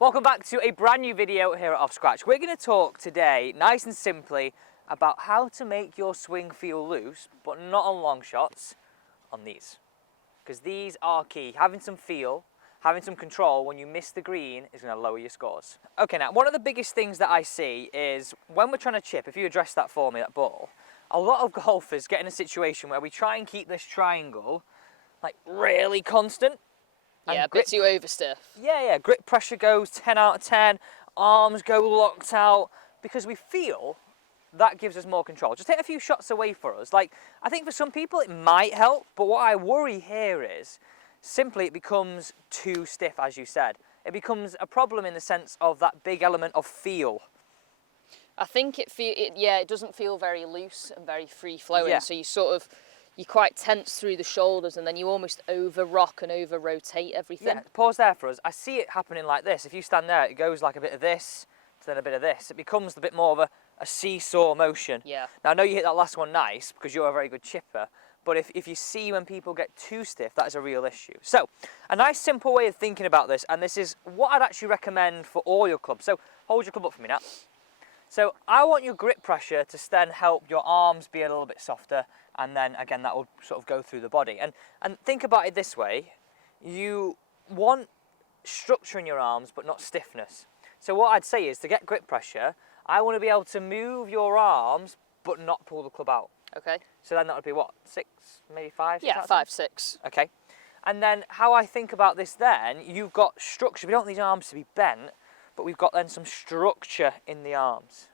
Welcome back to a brand new video here at Off Scratch. We're going to talk today, nice and simply, about how to make your swing feel loose, but not on long shots, on these. Because these are key. Having some feel, having some control when you miss the green is going to lower your scores. Okay, now one of the biggest things that I see is when we're trying to chip, if you address that for me, that ball, a lot of golfers get in a situation where we try and keep this triangle like really constant. Yeah, a bit too overstiff. Yeah, grip pressure goes 10 out of 10, arms go locked out, because we feel that gives us more control. Just hit a few shots away for us. Like, I think for some people it might help, but what I worry here is simply it becomes too stiff, as you said. It becomes a problem in the sense of that big element of feel. I think it doesn't feel very loose and very free flowing. Yeah. So you're quite tense through the shoulders, and then you almost over rock and over rotate everything. Yeah, pause there for us. I see it happening like this. If you stand there, it goes like a bit of this, to then a bit of this. It becomes a bit more of a seesaw motion. Yeah. Now, I know you hit that last one nice because you're a very good chipper, but if you see when people get too stiff, that is a real issue. So, a nice simple way of thinking about this, and this is what I'd actually recommend for all your clubs. So, hold your club up for me now. So, I want your grip pressure to then help your arms be a little bit softer, and then again that will sort of go through the body. And think about it this way, you want structure in your arms but not stiffness. So what I'd say is, to get grip pressure, I want to be able to move your arms but not pull the club out. Okay. So then that would be what, 6, maybe 5? Yeah, 5, 6. Okay. And then how I think about this then, you've got structure. We don't want these arms to be bent, but we've got then some structure in the arms.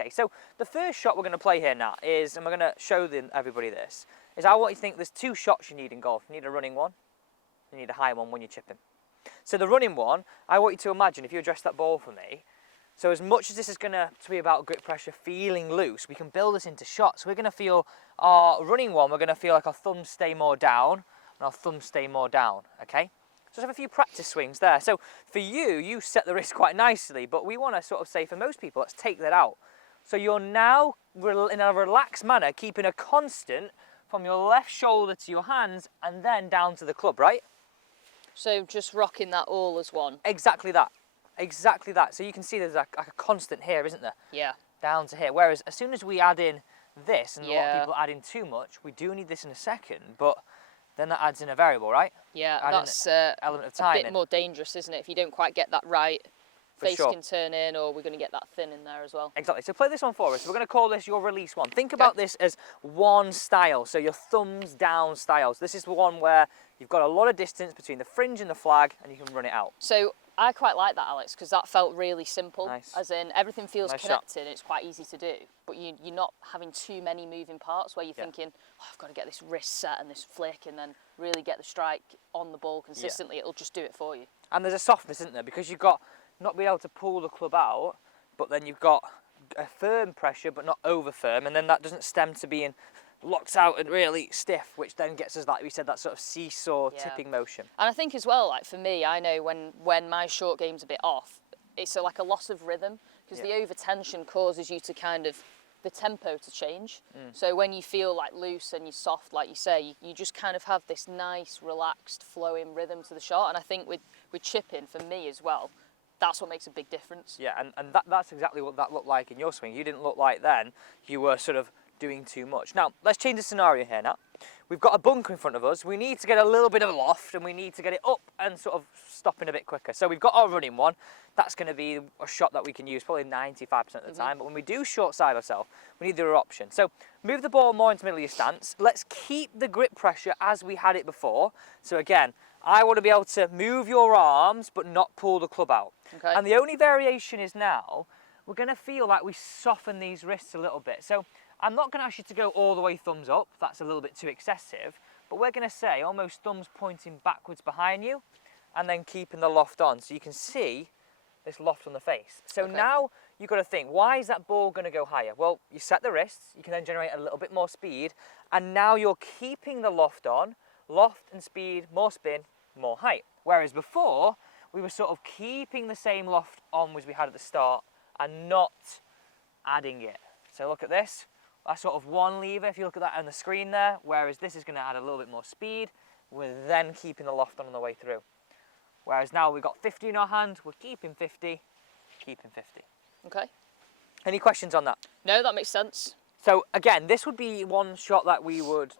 Okay, so the first shot we're going to play here now is, and we're going to show everybody this, is I want you to think there's 2 shots you need in golf. You need a running one, you need a high one when you're chipping. So the running one, I want you to imagine, if you address that ball for me, so as much as this is going to be about grip pressure, feeling loose, we can build this into shots. We're going to feel our running one, we're going to feel like our thumbs stay more down, and our thumbs stay more down, okay? So let's have a few practice swings there. So for you set the wrist quite nicely, but we want to sort of say, for most people, let's take that out. So you're now, in a relaxed manner, keeping a constant from your left shoulder to your hands and then down to the club, right? So just rocking that all as one. Exactly that. Exactly that. So you can see there's like a constant here, isn't there? Yeah. Down to here. Whereas as soon as we add in this, and a lot of people add in too much, we do need this in a second, but then that adds in a variable, right? Yeah, Add that's element of timing. a bit more dangerous, isn't it? If you don't quite get that right, face sure. can turn in, or we're going to get that thin in there as well. Exactly. So play this one for us. We're going to call this your release one. Think about this as one style. So your thumbs down style. So this is the one where you've got a lot of distance between the fringe and the flag, and you can run it out. So I quite like that, Alex, because that felt really simple. Nice. As in, everything feels Nice connected, and it's quite easy to do. But you're not having too many moving parts where you're thinking, oh, I've got to get this wrist set and this flick, and then really get the strike on the ball consistently. It'll just do it for you. And there's a softness, isn't there? Because you've got not being able to pull the club out, but then you've got a firm pressure, but not over firm, and then that doesn't stem to being locked out and really stiff, which then gets us, like we said, that sort of seesaw tipping motion. And I think as well, like for me, I know when my short game's a bit off, it's like a loss of rhythm, because the over tension causes you to kind of, the tempo to change. So when you feel like loose and you're soft, like you say, you just kind of have this nice, relaxed, flowing rhythm to the shot. And I think with chipping, for me as well, that's what makes a big difference. Yeah, and that's exactly what that looked like in your swing. You didn't look like then you were sort of doing too much. Now, let's change the scenario here now. We've got a bunker in front of us. We need to get a little bit of loft, and we need to get it up and sort of stopping a bit quicker. So we've got our running one. That's going to be a shot that we can use probably 95% of the time. But when we do short side ourselves, we need the other option. So move the ball more into the middle of your stance. Let's keep the grip pressure as we had it before. So again, I want to be able to move your arms but not pull the club out. Okay. And the only variation is now, we're going to feel like we soften these wrists a little bit. So I'm not going to ask you to go all the way thumbs up. That's a little bit too excessive. But we're going to say almost thumbs pointing backwards behind you and then keeping the loft on. So you can see this loft on the face. So now you've got to think, why is that ball going to go higher? Well, you set the wrists. You can then generate a little bit more speed. And now you're keeping the loft on. Loft and speed, more spin, more height. Whereas before, we were sort of keeping the same loft on as we had at the start and not adding it. So look at this. That's sort of one lever, if you look at that on the screen there, whereas this is going to add a little bit more speed. We're then keeping the loft on the way through. Whereas now we've got 50 in our hand, we're keeping 50, keeping 50. Okay. Any questions on that? No, that makes sense. So again, this would be one shot that we would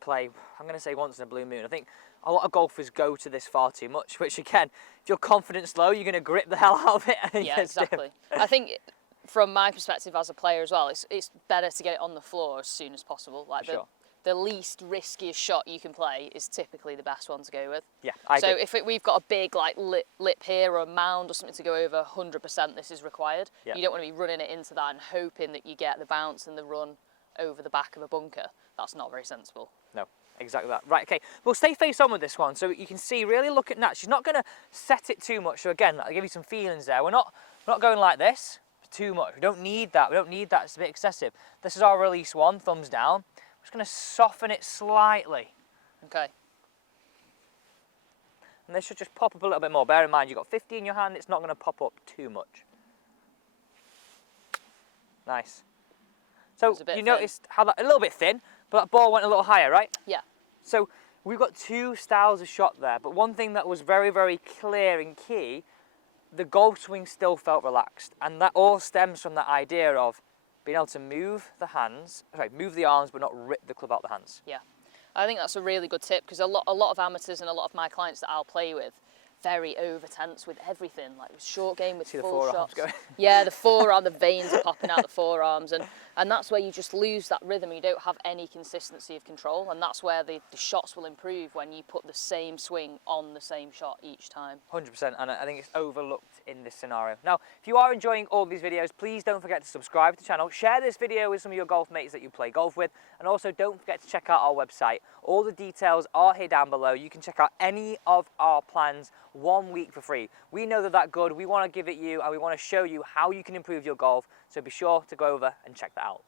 play, I'm going to say once in a blue moon. I think a lot of golfers go to this far too much, which again, if your confidence low, you're going to grip the hell out of it. And Yeah, exactly. I think from my perspective as a player as well, it's better to get it on the floor as soon as possible. Like Sure. the least riskiest shot you can play is typically the best one to go with. Yeah, I So agree. if we've got a big like lip here or a mound or something to go over, 100% this is required. Yeah. You don't want to be running it into that and hoping that you get the bounce and the run over the back of a bunker. That's not very sensible. No, exactly that. Right, okay. We'll stay face on with this one. So you can see, really look at Nat. She's not going to set it too much. So again, I'll give you some feelings there. We're not going like this too much. We don't need that. We don't need that. It's a bit excessive. This is our release one, thumbs down. I'm just going to soften it slightly. Okay. And this should just pop up a little bit more. Bear in mind, you've got 50 in your hand. It's not going to pop up too much. Nice. So It's a bit you thin. noticed how that, a little bit thin, but that ball went a little higher, right? Yeah. So we've got two styles of shot there, but one thing that was very, very clear and key, the golf swing still felt relaxed. And that all stems from that idea of being able to move the arms, but not rip the club out the hands. Yeah, I think that's a really good tip because a lot of amateurs and a lot of my clients that I'll play with, very over tense with everything, like with short game, with See the full forearms shots. going. Yeah, the forearm, the veins are popping out the forearms, and that's where you just lose that rhythm. You don't have any consistency of control, and that's where the shots will improve when you put the same swing on the same shot each time. 100%, and I think it's overlooked in this scenario. Now, if you are enjoying all these videos, please don't forget to subscribe to the channel, share this video with some of your golf mates that you play golf with, and also don't forget to check out our website. All the details are here down below. You can check out any of our plans 1 week for free. We know that good. We want to give it you, and we want to show you how you can improve your golf, so be sure to go over and check that out.